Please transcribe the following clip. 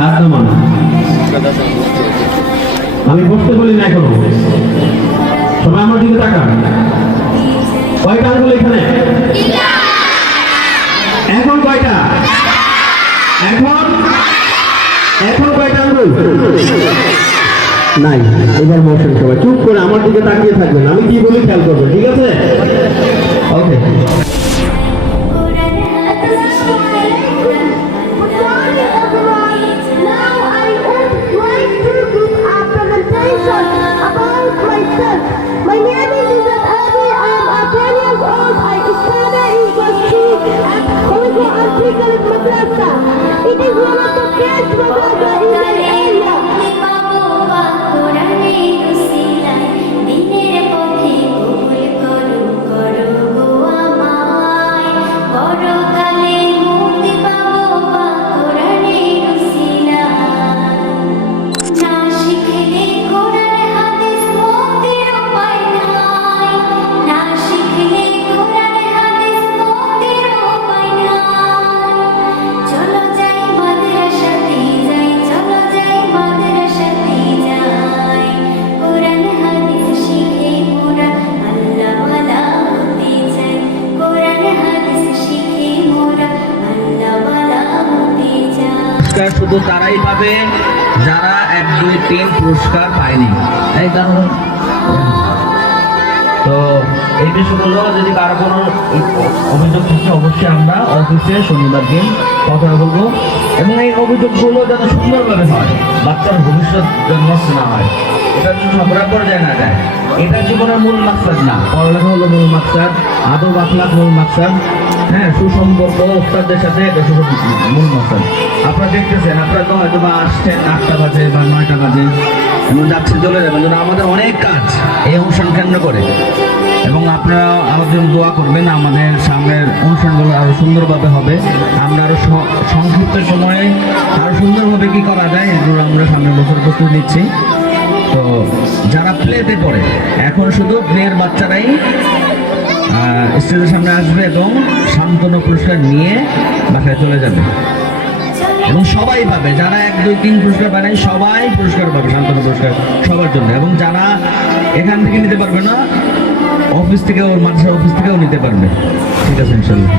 হাত নামান। আমি বসতে বলি না এখনো, সবাই আমার দিকে তাকান। কয়টা আঙ্গুল এখানে? এখন কয়টা? এখন কয়টা আঙ্গুল? নাই। এবার বসেন সবাই, চুপ করে আমার দিকে তাকিয়ে থাকবেন, আমি কি বলি খেয়াল করবেন, ঠিক আছে? ওকে। It is one of the best madrasa in the area. শুধু তারাই পাবে যারা 1, 2, 3 পুরস্কার পায়নি। এই কারণ তো এই বিষয়গুলো যদি কারো কোনো অভিযোগ থাকে অবশ্যই আমরা অফিসে শনিবার দিন কথা বলবো, এবং এই অভিযোগগুলো যেন সুন্দরভাবে হয়, বাচ্চার ভবিষ্যৎ যেন নষ্ট না হয়, এটা যেন ঝগড়া পর্যায়ে না যায়। এটা জীবনের মূল মাকসাদ না, পড়ালেখা হলো মূল মাকসাদ, আদব আখলাক মূল মাকসাদ, হ্যাঁ, সুসম্পর্ক ওস্তাদদের সাথে এটা মূল মাকসাদ। আপনারা দেখতেছেন, আপনারা তো হয়তো বা আসছেন 8টা বাজে বা 9টা বাজে এবং যাচ্ছে চলে যাবেন, যেন আমাদের অনেক কাজ এই অনুষ্ঠান কেন্দ্র করে, এবং আপনারা আমাদের দোয়া করবেন আমাদের সামনের অনুষ্ঠানগুলো আরো সুন্দরভাবে হবে, আমরা আরো সংক্ষিপ্ত সময়ে আরো সুন্দরভাবে কি করা যায় এগুলো আমরা সামনের বছর প্রস্তুতি নিচ্ছি। তো যারা প্লেতে পড়ে এখন শুধু প্লেয়ের বাচ্চারাই স্টেজের সামনে আসবে এবং সান্ত্বনা পুরস্কার নিয়ে বাসায় চলে যাবে, এবং সবাই পাবে, যারা 1, 2, 3 পুরস্কার পায় নাই সবাই পুরস্কার পাবে, সান্ত্বনা পুরস্কার সবার জন্য। এবং যারা এখান থেকে নিতে পারবে না, অফিস থেকে, ওর মাদ্রাসা অফিস থেকেও নিতে পারবে, ঠিক আছে ইনশাল্লাহ।